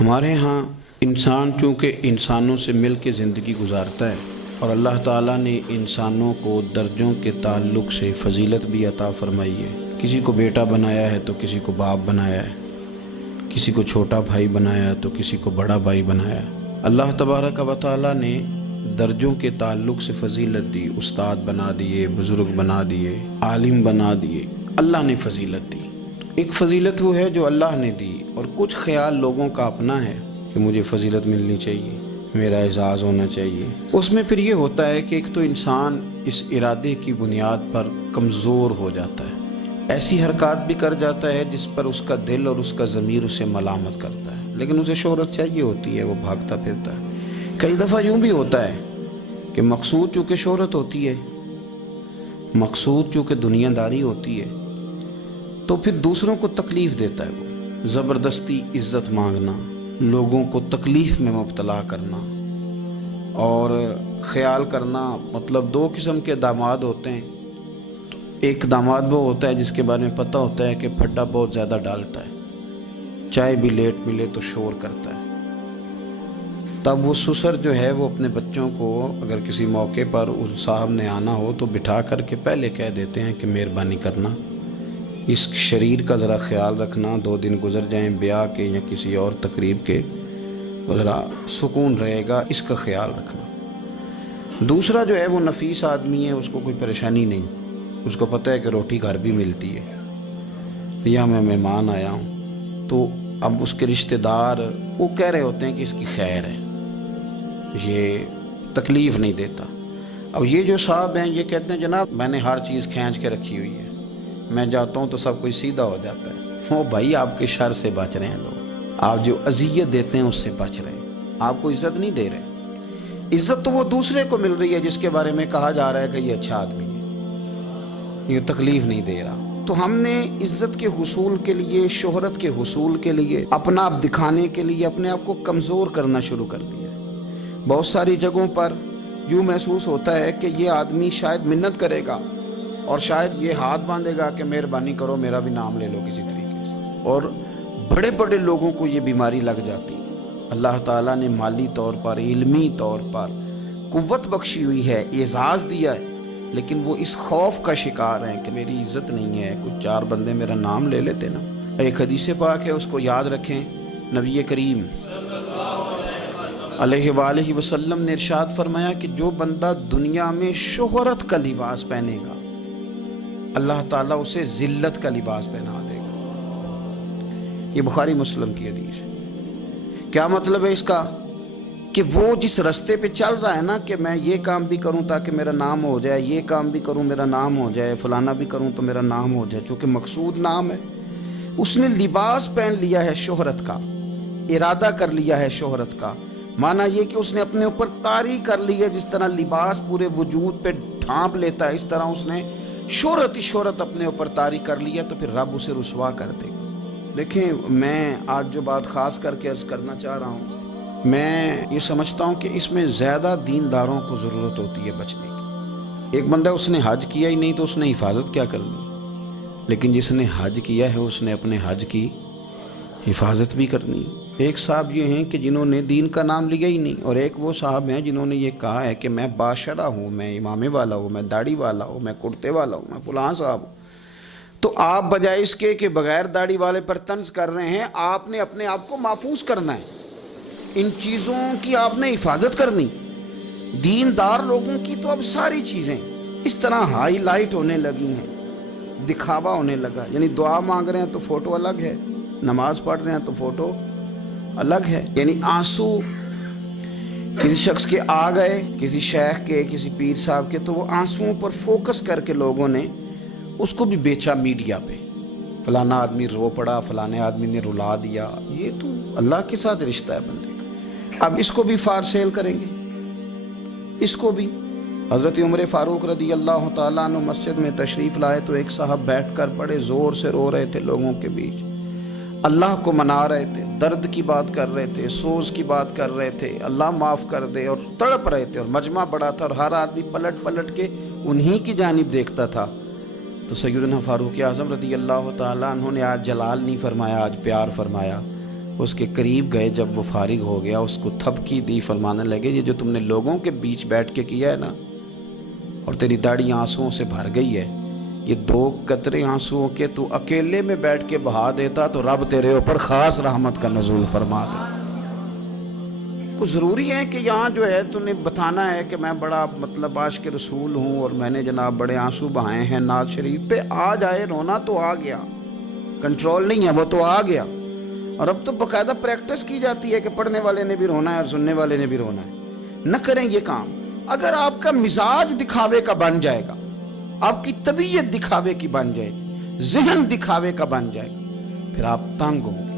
ہمارے ہاں انسان چونکہ انسانوں سے مل کے زندگی گزارتا ہے، اور اللہ تعالیٰ نے انسانوں کو درجوں کے تعلق سے فضیلت بھی عطا فرمائی ہے۔ کسی کو بیٹا بنایا ہے تو کسی کو باپ بنایا ہے، کسی کو چھوٹا بھائی بنایا ہے تو کسی کو بڑا بھائی بنایا ہے۔ اللہ تبارک و تعالیٰ نے درجوں کے تعلق سے فضیلت دی، استاد بنا دیے، بزرگ بنا دیے، عالم بنا دیے، اللہ نے فضیلت دی۔ ایک فضیلت وہ ہے جو اللہ نے دی، اور کچھ خیال لوگوں کا اپنا ہے کہ مجھے فضیلت ملنی چاہیے، میرا اعزاز ہونا چاہیے۔ اس میں پھر یہ ہوتا ہے کہ ایک تو انسان اس ارادے کی بنیاد پر کمزور ہو جاتا ہے، ایسی حرکات بھی کر جاتا ہے جس پر اس کا دل اور اس کا ضمیر اسے ملامت کرتا ہے، لیکن اسے شہرت چاہیے ہوتی ہے، وہ بھاگتا پھرتا ہے۔ کئی دفعہ یوں بھی ہوتا ہے کہ مقصود چونکہ شہرت ہوتی ہے، مقصود چونکہ دنیا داری ہوتی ہے، تو پھر دوسروں کو تکلیف دیتا ہے، وہ زبردستی عزت مانگنا، لوگوں کو تکلیف میں مبتلا کرنا، اور خیال کرنا۔ مطلب دو قسم کے داماد ہوتے ہیں، تو ایک داماد وہ ہوتا ہے جس کے بارے میں پتہ ہوتا ہے کہ پھڈا بہت زیادہ ڈالتا ہے، چائے بھی لیٹ ملے تو شور کرتا ہے۔ تب وہ سسر جو ہے وہ اپنے بچوں کو اگر کسی موقع پر اس صاحب نے آنا ہو تو بٹھا کر کے پہلے کہہ دیتے ہیں کہ مہربانی کرنا اس شریر کا ذرا خیال رکھنا، 2 دن گزر جائیں بیاہ کے یا کسی اور تقریب کے، ذرا سکون رہے گا، اس کا خیال رکھنا۔ دوسرا جو ہے وہ نفیس آدمی ہے، اس کو کوئی پریشانی نہیں، اس کو پتہ ہے کہ روٹی گھر بھی ملتی ہے، یا میں مہمان آیا ہوں، تو اب اس کے رشتہ دار وہ کہہ رہے ہوتے ہیں کہ اس کی خیر ہے، یہ تکلیف نہیں دیتا۔ اب یہ جو صاحب ہیں یہ کہتے ہیں جناب میں نے ہر چیز کھینچ کے رکھی ہوئی ہے، میں جاتا ہوں تو سب کوئی سیدھا ہو جاتا ہے۔ وہ بھائی آپ کے شر سے بچ رہے ہیں لوگ، آپ جو اذیت دیتے ہیں اس سے بچ رہے ہیں، آپ کو عزت نہیں دے رہے۔ عزت تو وہ دوسرے کو مل رہی ہے جس کے بارے میں کہا جا رہا ہے کہ یہ اچھا آدمی ہے، یہ تکلیف نہیں دے رہا۔ تو ہم نے عزت کے حصول کے لیے، شہرت کے حصول کے لیے، اپنا آپ دکھانے کے لیے اپنے آپ کو کمزور کرنا شروع کر دیا۔ بہت ساری جگہوں پر یوں محسوس ہوتا ہے کہ یہ آدمی شاید منت کرے گا اور شاید یہ ہاتھ باندھے گا کہ مہربانی کرو میرا بھی نام لے لو کسی طریقے سے، اور بڑے بڑے لوگوں کو یہ بیماری لگ جاتی ہے۔ اللہ تعالیٰ نے مالی طور پر، علمی طور پر قوت بخشی ہوئی ہے، اعزاز دیا ہے، لیکن وہ اس خوف کا شکار ہیں کہ میری عزت نہیں ہے، کچھ 4 بندے میرا نام لے لیتے نا۔ ایک حدیث پاک ہے، اس کو یاد رکھیں، نبی کریم علیہ وآلہ وسلم نے ارشاد فرمایا کہ جو بندہ دنیا میں شہرت کا لباس پہنے گا اللہ تعالیٰ اسے ذلت کا لباس پہنا دے گا۔ یہ بخاری مسلم کی حدیث ہے۔ کیا مطلب ہے اس کا؟ کہ وہ جس رستے پہ چل رہا ہے نا کہ میں یہ کام بھی کروں تاکہ میرا نام ہو جائے، یہ کام بھی کروں میرا نام ہو جائے، فلانا بھی کروں تو میرا نام ہو جائے، چونکہ مقصود نام ہے، اس نے لباس پہن لیا ہے شہرت کا، ارادہ کر لیا ہے شہرت کا۔ معنی یہ کہ اس نے اپنے اوپر طاری کر لی ہے، جس طرح لباس پورے وجود پہ ڈھانپ لیتا ہے، اس طرح اس نے شہرت ہی شہرت اپنے اوپر طاری کر لی ہے، تو پھر رب اسے رسوا کر دے گا۔ دیکھیں، میں آج جو بات خاص کر کے عرض کرنا چاہ رہا ہوں، میں یہ سمجھتا ہوں کہ اس میں زیادہ دینداروں کو ضرورت ہوتی ہے بچنے کی۔ ایک بندہ اس نے حج کیا ہی نہیں تو اس نے حفاظت کیا کرنی، لیکن جس نے حج کیا ہے اس نے اپنے حج کی حفاظت بھی کرنی۔ ایک صاحب یہ ہیں کہ جنہوں نے دین کا نام لیا ہی نہیں، اور ایک وہ صاحب ہیں جنہوں نے یہ کہا ہے کہ میں باشرہ ہوں، میں امامے والا ہوں، میں داڑھی والا ہوں، میں کرتے والا ہوں، میں فلاں صاحب ہوں۔ تو آپ بجائے اس کے کہ بغیر داڑھی والے پر طنز کر رہے ہیں، آپ نے اپنے آپ کو محفوظ کرنا ہے، ان چیزوں کی آپ نے حفاظت کرنی۔ دیندار لوگوں کی تو اب ساری چیزیں اس طرح ہائی لائٹ ہونے لگی ہیں، دکھاوا ہونے لگا، یعنی دعا مانگ رہے ہیں تو فوٹو الگ ہے، نماز پڑھ رہے ہیں تو فوٹو الگ ہے، یعنی آنسو کسی شخص کے آ گئے، کسی شیخ کے، کسی پیر صاحب کے، تو وہ آنسوؤں پر فوکس کر کے لوگوں نے اس کو بھی بیچا میڈیا پہ، فلانا آدمی رو پڑا، فلانے آدمی نے رلا دیا۔ یہ تو اللہ کے ساتھ رشتہ ہے بندے کا، اب اس کو بھی فار سیل کریں گے، اس کو بھی۔ حضرت عمر فاروق رضی اللہ تعالیٰ عنہ مسجد میں تشریف لائے تو ایک صاحب بیٹھ کر بڑے زور سے رو رہے تھے، لوگوں کے بیچ اللہ کو منا رہے تھے، درد کی بات کر رہے تھے، سوز کی بات کر رہے تھے، اللہ معاف کر دے، اور تڑپ رہے تھے، اور مجمع بڑا تھا اور ہر آدمی پلٹ پلٹ کے انہی کی جانب دیکھتا تھا۔ تو سیدنا فاروق اعظم رضی اللہ تعالیٰ عنہ نے آج جلال نہیں فرمایا، آج پیار فرمایا، اس کے قریب گئے، جب وہ فارغ ہو گیا اس کو تھپکی دی، فرمانے لگے یہ جو تم نے لوگوں کے بیچ بیٹھ کے کیا ہے نا، اور تیری داڑھی آنسوؤں سے بھر گئی ہے، یہ 2 قطرے آنسوؤں کے تو اکیلے میں بیٹھ کے بہا دیتا تو رب تیرے اوپر خاص رحمت کا نزول فرما دے۔ کو ضروری ہے کہ یہاں جو ہے تو نے بتانا ہے کہ میں بڑا مطلب عاشق رسول ہوں اور میں نے جناب بڑے آنسو بہائے ہیں نعت شریف پہ؟ آ جائے، رونا تو آ گیا، کنٹرول نہیں ہے، وہ تو آ گیا۔ اور اب تو باقاعدہ پریکٹس کی جاتی ہے کہ پڑھنے والے نے بھی رونا ہے اور سننے والے نے بھی رونا ہے۔ نہ کریں یہ کام۔ اگر آپ کا مزاج دکھاوے کا بن جائے گا، آپ کی طبیعت دکھاوے کی بن جائے گی، ذہن دکھاوے کا بن جائے گا، پھر آپ تنگ ہوں گے۔